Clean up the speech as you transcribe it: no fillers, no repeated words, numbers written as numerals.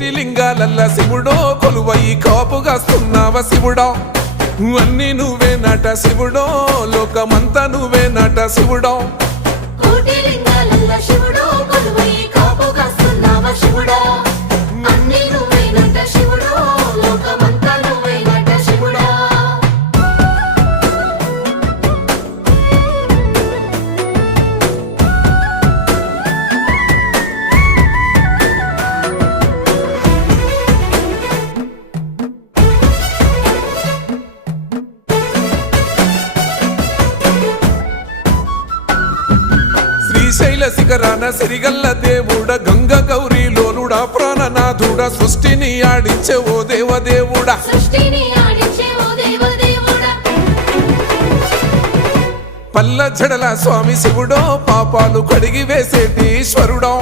కోటి లింగాలల్ల శివుడో కొలువయి కాపుగాస్తున్నావ శివుడా అన్ని నువ్వే నట శివుడో లోకమంతా నువ్వే నట శివుడో కోటి లింగాలల్ల శివుడో కొలువయి కాపుగాస్తున్నావ శివుడా అన్ని నువ్వే నట శివుడో లోకమంతా నువ్వే నట శివుడా శ్రీశైల శిఖరాన సిరిగల్ల దేవుడ గంగ గౌరీ లోలుడా ప్రాణనాథుడా సృష్టిని ఆడించే ఓ దేవదేవుడా సృష్టిని ఆడించే ఓ దేవదేవుడా పల్ల జడల స్వామి శివుడో పాపాలు కడిగి వేసేటి ఈశ్వరుడో